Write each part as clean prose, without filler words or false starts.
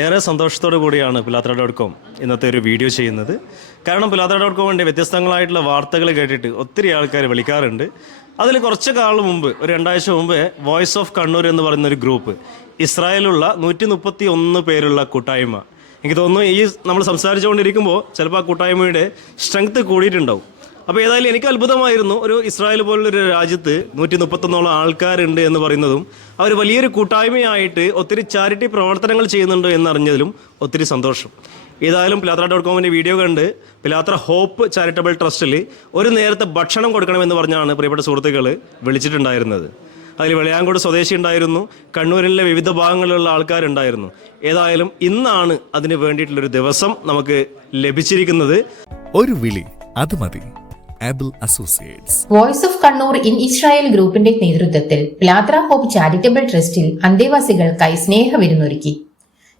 ഏറെ സന്തോഷത്തോടു കൂടിയാണ് പിലാത്ര.com ഇന്നത്തെ ഒരു വീഡിയോ ചെയ്യുന്നത്. കാരണം പിലാത്ര.com വ്യത്യസ്തങ്ങളായിട്ടുള്ള വാർത്തകൾ കേട്ടിട്ട് ഒത്തിരി ആൾക്കാർ വിളിക്കാറുണ്ട്. അതിൽ കുറച്ച് കാലം മുമ്പ്, ഒരു 2 ആഴ്ച മുമ്പ്, വോയിസ് ഓഫ് കണ്ണൂർ എന്ന് പറയുന്ന ഒരു ഗ്രൂപ്പ്, ഇസ്രായേലുള്ള 131 പേരുള്ള കൂട്ടായ്മ, എനിക്ക് തോന്നുന്നു ഈ നമ്മൾ സംസാരിച്ചുകൊണ്ടിരിക്കുമ്പോൾ ചിലപ്പോൾ ആ കൂട്ടായ്മയുടെ സ്ട്രെങ്ത് കൂടിയിട്ടുണ്ടാവും. അപ്പോൾ ഏതായാലും എനിക്ക് അത്ഭുതമായിരുന്നു, ഒരു ഇസ്രായേൽ പോലുള്ളൊരു രാജ്യത്ത് 131 ആൾക്കാരുണ്ട് എന്ന് പറയുന്നതും അവർ വലിയൊരു കൂട്ടായ്മയായിട്ട് ഒത്തിരി ചാരിറ്റി പ്രവർത്തനങ്ങൾ ചെയ്യുന്നുണ്ട് എന്നറിഞ്ഞതിലും ഒത്തിരി സന്തോഷം. ഏതായാലും പിലാത്ര.com വീഡിയോ കണ്ട് പിലാത്ര ഹോപ്പ് ചാരിറ്റബിൾ ട്രസ്റ്റിൽ ഒരു നേരത്തെ ഭക്ഷണം കൊടുക്കണമെന്ന് പറഞ്ഞാണ് പ്രിയപ്പെട്ട സുഹൃത്തുക്കൾ വിളിച്ചിട്ടുണ്ടായിരുന്നത്. അതിൽ വെളയാങ്കോട് സ്വദേശി ഉണ്ടായിരുന്നു, കണ്ണൂരിലെ വിവിധ ഭാഗങ്ങളിലുള്ള ആൾക്കാരുണ്ടായിരുന്നു. ഏതായാലും ഇന്നാണ് അതിന് വേണ്ടിയിട്ടുള്ളൊരു ദിവസം നമുക്ക് ലഭിച്ചിരിക്കുന്നത്. ഒരു വിളി അത് മതി. Voice of Kannur in Israel ഗ്രൂപ്പിന്റെ നേതൃത്വത്തിൽ പിലാത്ര ഹോപ്പ് ചാരിറ്റബിൾ ട്രസ്റ്റിൽ അന്തേവാസികൾക്കായി സ്നേഹവിരുന്നൊരുക്കി.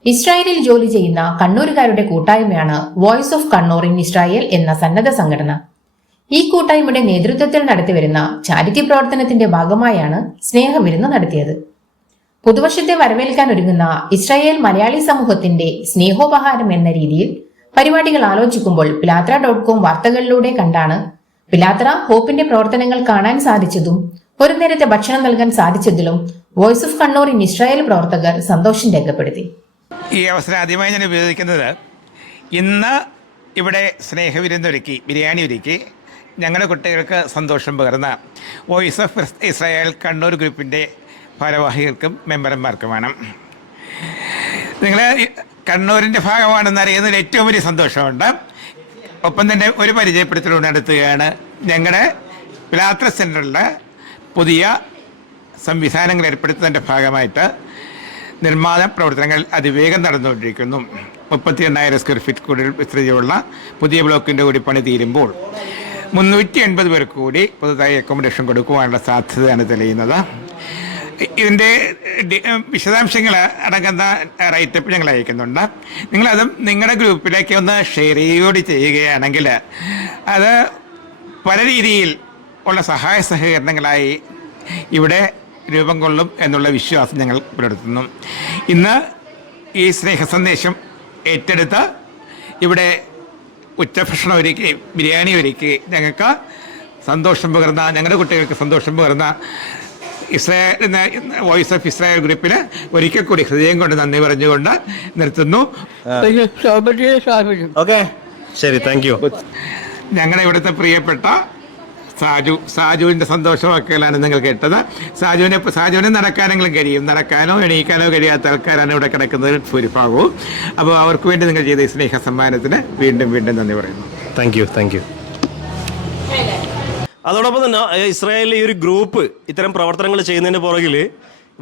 ഇസ്രായേലിൽ ജോലി ചെയ്യുന്ന കണ്ണൂരുകാരുടെ കൂട്ടായ്മയാണ് voice of Kannur in Israel എന്ന സന്നദ്ധ സംഘടന. ഈ കൂട്ടായ്മയുടെ നേതൃത്വത്തിൽ നടത്തിവരുന്ന ചാരിറ്റി പ്രവർത്തനത്തിന്റെ ഭാഗമായാണ് സ്നേഹവിരുന്ന് നടത്തിയത്. പുതുവർഷത്തെ വരവേൽക്കാൻ ഒരുങ്ങുന്ന ഇസ്രായേൽ മലയാളി സമൂഹത്തിന്റെ സ്നേഹോപഹാരം എന്ന രീതിയിൽ പരിപാടികൾ ആലോചിക്കുമ്പോൾ പിലാത്ര.com വാർത്തകളിലൂടെ കണ്ടാണ് പിലാത്ര ഹോപ്പിന്റെ പ്രവർത്തനങ്ങൾ കാണാൻ സാധിച്ചതും ഒരു നേരത്തെ ഭക്ഷണം നൽകാൻ സാധിച്ചതിലും voice of Kannur in Israel പ്രവർത്തകർ സന്തോഷം രേഖപ്പെടുത്തി. ഈ അവസരം ആദ്യമായി ഞാൻ ഉപയോഗിക്കുന്നത്, ഇന്ന് ഇവിടെ സ്നേഹവിരുന്നൊരുക്കി, ബിരിയാണി ഒരുക്കി ഞങ്ങളുടെ കുട്ടികൾക്ക് സന്തോഷം പകർന്ന വോയിസ് ഓഫ് ഇസ്രായേൽ കണ്ണൂർ ഗ്രൂപ്പിൻ്റെ ഭാരവാഹികൾക്കും മെമ്പർമാർക്കുമാണ്. നിങ്ങൾ കണ്ണൂരിൻ്റെ ഭാഗമാണെന്ന് അറിയുന്നതിൽ ഏറ്റവും വലിയ സന്തോഷമുണ്ട്. ഒപ്പം തന്നെ ഒരു പരിചയപ്പെടുത്തൽ നടത്തുകയാണ്. ഞങ്ങളുടെ പിലാത്ര സെൻറ്ററിൽ പുതിയ സംവിധാനങ്ങൾ ഏർപ്പെടുത്തുന്നതിൻ്റെ ഭാഗമായിട്ട് നിർമ്മാണ പ്രവർത്തനങ്ങൾ അതിവേഗം നടന്നുകൊണ്ടിരിക്കുന്നു. 38,000 സ്ക്വയർ ഫീറ്റ് കൂടുതൽ വിസ്തൃതിയുള്ള പുതിയ ബ്ലോക്കിൻ്റെ കൂടി പണി തീരുമ്പോൾ 380 പേർക്ക് കൂടി പുതുതായി അക്കോമഡേഷൻ കൊടുക്കുവാനുള്ള സാധ്യതയാണ് തെളിയുന്നത്. ഇതിൻ്റെ വിശദാംശങ്ങൾ അടങ്ങുന്ന റൈറ്റപ്പ് ഞങ്ങൾ അയക്കുന്നുണ്ട്. നിങ്ങളതും നിങ്ങളുടെ ഗ്രൂപ്പിലേക്ക് ഒന്ന് ഷെയർ ചെയ്യുകയാണെങ്കിൽ അത് പല രീതിയിൽ ഉള്ള സഹായ സഹകരണങ്ങളായി ഇവിടെ രൂപം കൊള്ളും എന്നുള്ള വിശ്വാസം ഞങ്ങൾ പുലർത്തുന്നു. ഇന്ന് ഈ സ്നേഹ സന്ദേശം ഏറ്റെടുത്ത് ഇവിടെ ഉച്ചഭക്ഷണം ഒരുക്കി, ബിരിയാണി ഒരുക്കി ഞങ്ങൾക്ക് സന്തോഷം പകർന്ന, ഞങ്ങളുടെ കുട്ടികൾക്ക് സന്തോഷം പകർന്ന വോയിസ് ഓഫ് ഇസ്രായേൽ ഗ്രൂപ്പിന് ഒരിക്കൽ കൂടി ഹൃദയം കൊണ്ട് നന്ദി പറഞ്ഞുകൊണ്ട് നിർത്തുന്നു. ഓക്കെ, ശരി, താങ്ക് യു. ഞങ്ങളുടെ ഇവിടുത്തെ പ്രിയപ്പെട്ട സാജുവിൻ്റെ സന്തോഷവാക്കുകളാണ് നിങ്ങൾ കേട്ടത്. സാജുവിനെ നടക്കാനെങ്കിലും കഴിയും, നടക്കാനോ എണീക്കാനോ കഴിയാത്ത ആൾക്കാരാണ് ഇവിടെ കിടക്കുന്നത് ഭൂരിഭാഗവും. അപ്പോൾ അവർക്ക് വേണ്ടി നിങ്ങൾ ചെയ്ത ഈ സ്നേഹ സമ്മാനത്തിന് വീണ്ടും വീണ്ടും നന്ദി പറയുന്നു. Thank you. അതോടൊപ്പം തന്നെ ഇസ്രായേലിലെ ഈ ഒരു ഗ്രൂപ്പ് ഇത്തരം പ്രവർത്തനങ്ങൾ ചെയ്യുന്നതിന് പുറകിൽ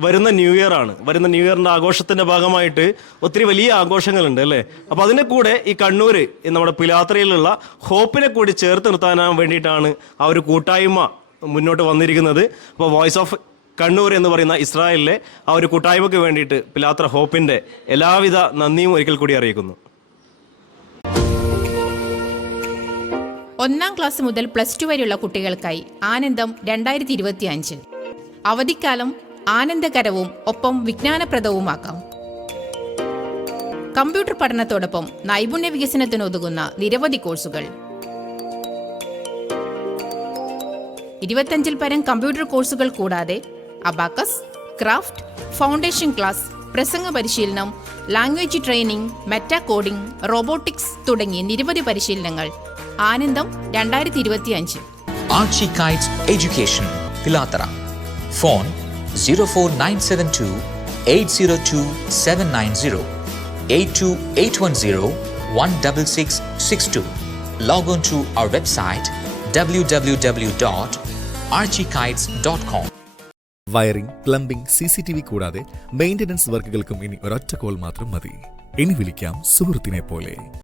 വരുന്ന ന്യൂ ഇയർ ആണ്. വരുന്ന ന്യൂ ഇയറിൻ്റെ ആഘോഷത്തിൻ്റെ ഭാഗമായിട്ട് ഒത്തിരി വലിയ ആഘോഷങ്ങളുണ്ട് അല്ലേ. അപ്പോൾ അതിനെ കൂടെ ഈ കണ്ണൂർ, നമ്മുടെ പിലാത്രയിലുള്ള ഹോപ്പിനെ കൂടി ചേർത്ത് നിർത്താൻ വേണ്ടിയിട്ടാണ് ആ ഒരു കൂട്ടായ്മ മുന്നോട്ട് വന്നിരിക്കുന്നത്. അപ്പോൾ വോയിസ് ഓഫ് കണ്ണൂർ എന്ന് പറയുന്ന ഇസ്രായേലിലെ ആ ഒരു കൂട്ടായ്മയ്ക്ക് വേണ്ടിയിട്ട് പിലാത്ര ഹോപ്പിൻ്റെ എല്ലാവിധ നന്ദിയും ഒരിക്കൽ കൂടി അറിയിക്കുന്നു. 1-ാം ക്ലാസ് മുതൽ +2 വരെയുള്ള കുട്ടികൾക്കായി ആനന്ദം 2025. അവധിക്കാലം ആനന്ദകരവും ഒപ്പം വിജ്ഞാനപ്രദവുമാക്കാം. കമ്പ്യൂട്ടർ പഠനത്തോടൊപ്പം നൈപുണ്യ വികസനത്തിനുതകുന്ന നിരവധി കോഴ്സുകൾ. 25-ൽ പരം കമ്പ്യൂട്ടർ കോഴ്സുകൾ കൂടാതെ അബാക്കസ്, ക്രാഫ്റ്റ്, ഫൗണ്ടേഷൻ ക്ലാസ്, പ്രസംഗ പരിശീലനം, language training, meta coding, robotics തുടങ്ങിയ നിരവധി പരിശീലനങ്ങൾ. ആനന്ദം 2025. Archie Kites Education, Pilatara. Phone 04972 802 790 82810 16662. Log on to our website www.archiekites.com. Wiring, plumbing, CCTV കൂടാതെ മെയിൻ്റനൻസ് വർക്കുകൾക്കും ഇനി ഒരൊറ്റ കോൾ മാത്രം മതി. ഇനി വിളിക്കാം സുഹൃത്തിനെ പോലെ.